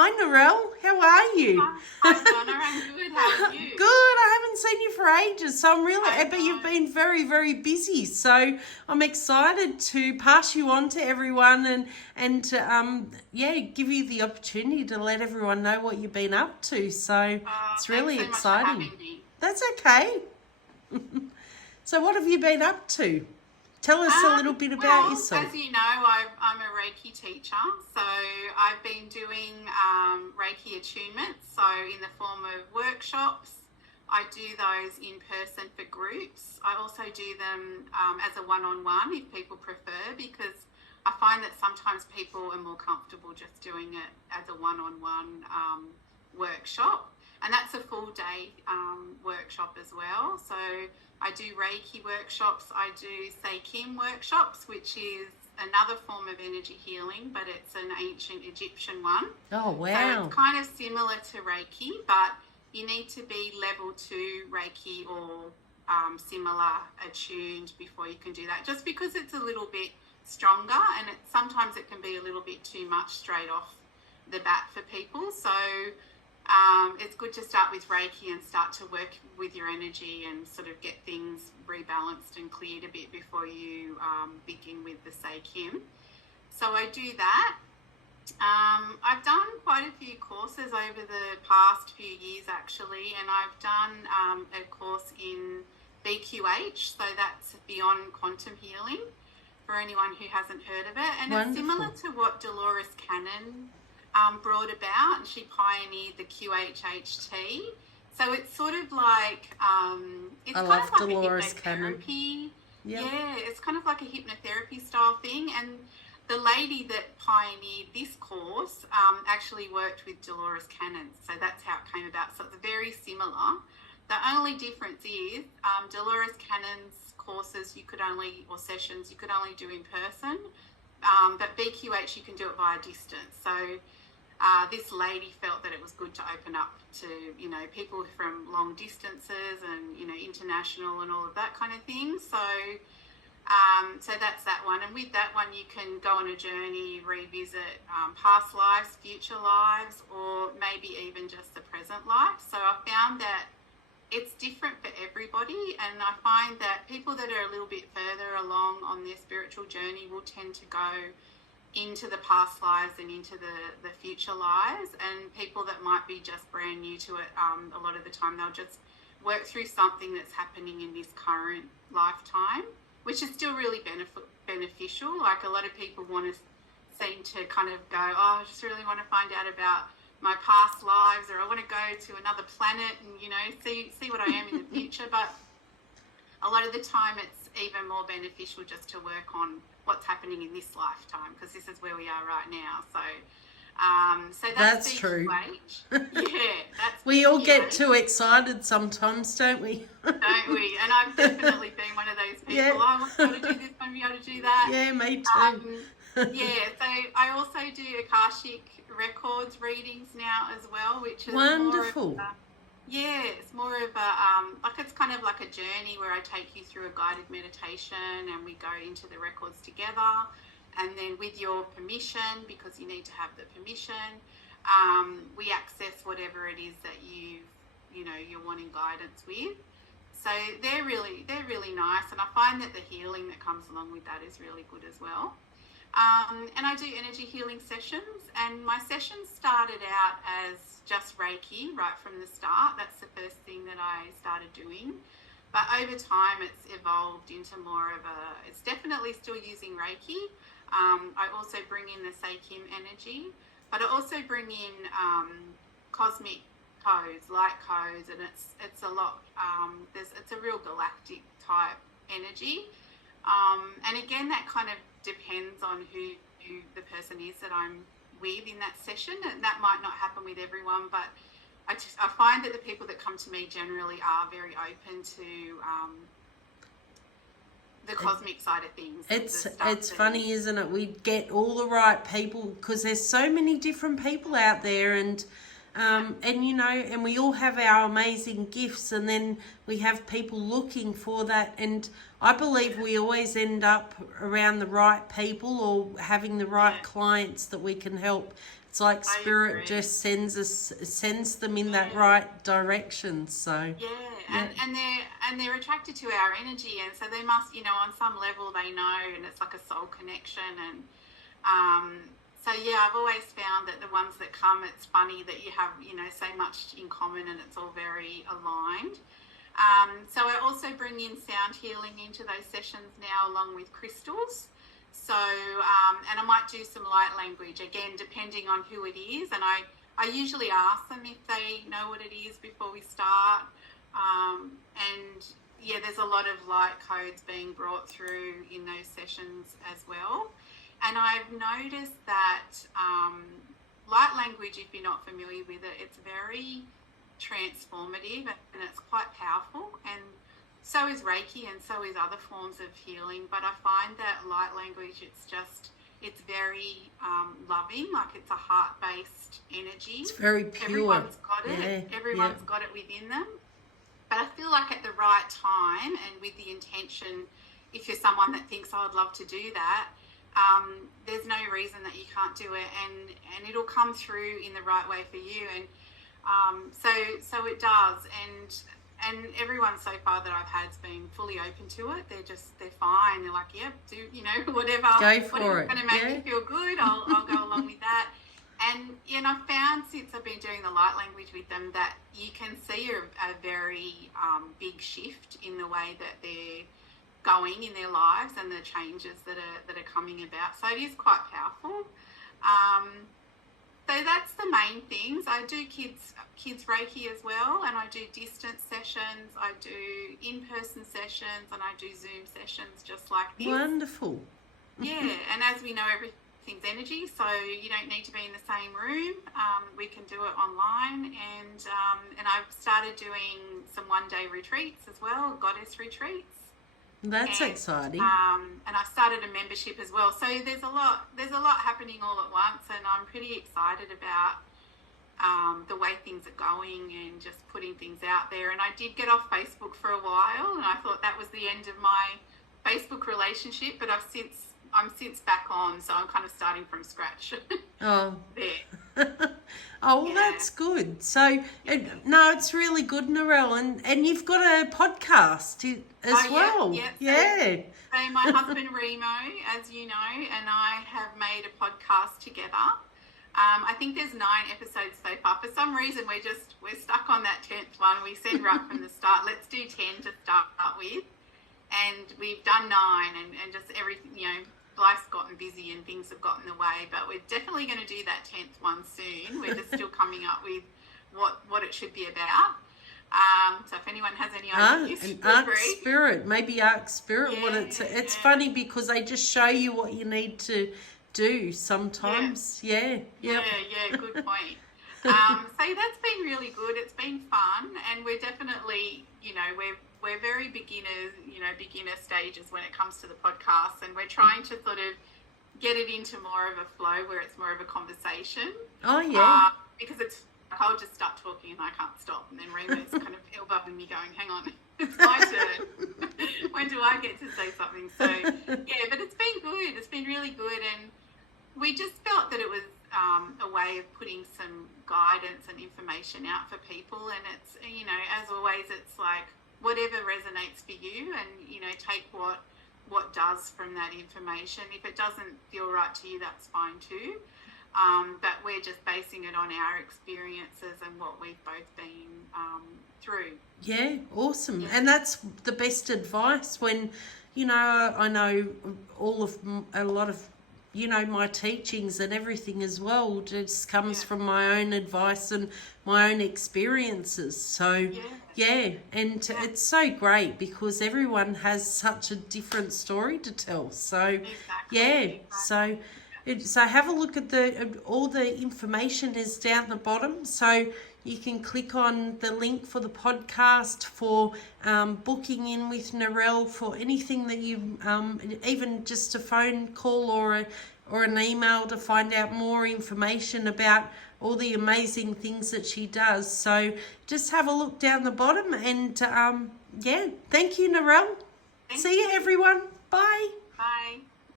Hi, Narelle. How are you? Hi, Donna. I'm good. How are you? Good. I haven't seen you for ages, so I'm I really. But you've know. been very, very busy. So I'm excited to pass you on to everyone and to yeah, give you the opportunity to let everyone know what you've been up to. So it's Thanks really so much for exciting. having me. That's okay. So what have you been up to? Tell us a little bit about Well, yourself. as you know, I'm a Reiki teacher, so I've been doing Reiki attunements, so in the form of workshops. I do those in person for groups. I also do them as a one-on-one if people prefer, because I find that sometimes people are more comfortable just doing it as a one-on-one workshop. And that's a full day workshop as well. So I do Reiki workshops. I do Seikim workshops, which is another form of energy healing, but it's an ancient Egyptian one. Oh So it's wow. kind of similar to Reiki, but you need to be level 2 Reiki or similar attuned before you can do that, just because it's a little bit stronger, and sometimes it can be a little bit too much straight off the bat for people. So it's good to start with Reiki and start to work with your energy and sort of get things rebalanced and cleared a bit before you begin with the Seikim. So I do that. I've done quite a few courses over the past few years actually, and I've done a course in BQH, so that's Beyond Quantum Healing, for anyone who hasn't heard of it. And it's similar Wonderful. to what Dolores Cannon brought about, and she pioneered the QHHT. So it's sort of like, it's I kind of love like a Dolores Cannon. hypnotherapy. Yep. Yeah, it's kind of like a hypnotherapy style thing. And the lady that pioneered this course actually worked with Dolores Cannon. So that's how it came about. So it's very similar. The only difference is Dolores Cannon's courses or sessions you could only do in person. But BQH, you can do it via distance. So this lady felt that it was good to open up to, people from long distances and, international and all of that kind of thing. So that's that one. And with that one, you can go on a journey, revisit past lives, future lives, or maybe even just the present life. So I found that it's different for everybody, and I find that people that are a little bit further along on their spiritual journey will tend to go into the past lives and into the future lives, and people that might be just brand new to it, a lot of the time they'll just work through something that's happening in this current lifetime, which is still really beneficial. Like, a lot of people seem to kind of go, oh, I just really want to find out about my past lives, or I want to go to another planet and see what I am in the future. But a lot of the time it's even more beneficial just to work on what's happening in this lifetime, because this is where we are right now. So that's true. Yeah, that's We all get too excited sometimes, don't we? don't we? And I've definitely been one of those people. Yeah. Oh, I want to be able to do this, I want to be able to do that. Yeah, me too. Yeah, so I also do Akashic Records readings now as well, which is Wonderful. it's more of a, like, it's kind of like a journey where I take you through a guided meditation and we go into the records together. And then with your permission, because you need to have the permission, we access whatever it is that you're wanting guidance with. So they're really nice, and I find that the healing that comes along with that is really good as well. And I do energy healing sessions, and my sessions started out as just Reiki right from the start. That's the first thing that I started doing. But over time, it's evolved into more of it's definitely still using Reiki. I also bring in the Seikim energy, but I also bring in cosmic codes, light codes, and it's a lot, it's a real galactic type energy. And again, that kind of depends on who the person is that I'm with in that session, and that might not happen with everyone, but I find that the people that come to me generally are very open to the cosmic side of things. It's funny, isn't it? We get all the right people because there's so many different people out there, and and we all have our amazing gifts, and then we have people looking for that, and I believe we always end up around the right people or having the right clients that we can help It's like I spirit agree. just sends them in that right direction. So Yeah, and they're attracted to our energy, and so they must, on some level they know, and it's like a soul connection. And so yeah, I've always found that the ones that come, it's funny that you have, so much in common, and it's all very aligned. So I also bring in sound healing into those sessions now, along with crystals. So, and I might do some light language, again, depending on who it is. And I usually ask them if they know what it is before we start. And yeah, there's a lot of light codes being brought through in those sessions as well. And I've noticed that light language, if you're not familiar with it, it's very transformative and it's quite powerful. And so is Reiki, and so is other forms of healing. But I find that light language, it's very loving, like it's a heart-based energy. it's very pure. Everyone's got it. Yeah, Everyone's got it within them. But I feel like at the right time and with the intention, if you're someone that thinks, oh, I'd love to do that, there's no reason that you can't do it, and it'll come through in the right way for you. And so it does. And everyone so far that I've had's been fully open to it. They're fine. They're like, yeah, do whatever. Go for whatever's it. going to make me feel good, I'll go along with that. And I've found since I've been doing the light language with them that you can see a very big shift in the way that they're going in their lives and the changes that are coming about. So it is quite powerful. So that's the main things. I do kids Reiki as well, and I do distance sessions, I do in-person sessions, and I do Zoom sessions just like this. Wonderful. Yeah, and as we know, everything's energy, so you don't need to be in the same room. We can do it online, and I've started doing some one-day retreats as well, goddess retreats. That's exciting. And I started a membership as well. So there's a lot happening all at once, and I'm pretty excited about the way things are going and just putting things out there. And I did get off Facebook for a while, and I thought that was the end of my Facebook relationship, but I'm since back on, so I'm kind of starting from scratch. Oh. There. Oh, well, that's good. So, it's really good, Narelle, and you've got a podcast as well. Yeah. So my husband Remo, as you know, and I have made a podcast together. I think there's 9 episodes so far. For some reason, we're stuck on that 10th one. We said right from the start, let's do 10 to start with, and we've done 9, and just everything, life's gotten busy and things have gotten in the way, but we're definitely going to do that 10th one soon. We're just still coming up with what it should be about. So if anyone has any ideas, an Arc Spirit, maybe Arc Spirit. It's funny because they just show you what you need to do sometimes. Yeah, good point. So that's been really good. It's been fun, and we're definitely, we're very beginner stages when it comes to the podcast, and we're trying to sort of get it into more of a flow where it's more of a conversation. Oh, yeah. Because it's like I'll just start talking and I can't stop, and then Remo's kind of elbowing me going, hang on, it's my turn. When do I get to say something? So, yeah, but it's been good. It's been really good, and we just felt that it was a way of putting some guidance and information out for people. And it's, as always, it's like whatever resonates for you, and, take what does from that information. If it doesn't feel right to you, that's fine too. But we're just basing it on our experiences and what we've both been through. Yeah, awesome. Yeah. And that's the best advice when, I know a lot of my teachings and everything as well just comes from my own advice and my own experiences. So, it's so great because everyone has such a different story to tell. So, So have a look at all the information is down the bottom. So you can click on the link for the podcast, for booking in with Narelle, for anything that you, even just a phone call or an email to find out more information about all the amazing things that she does. So just have a look down the bottom, and thank you, Narelle. See you, everyone. Bye. Bye.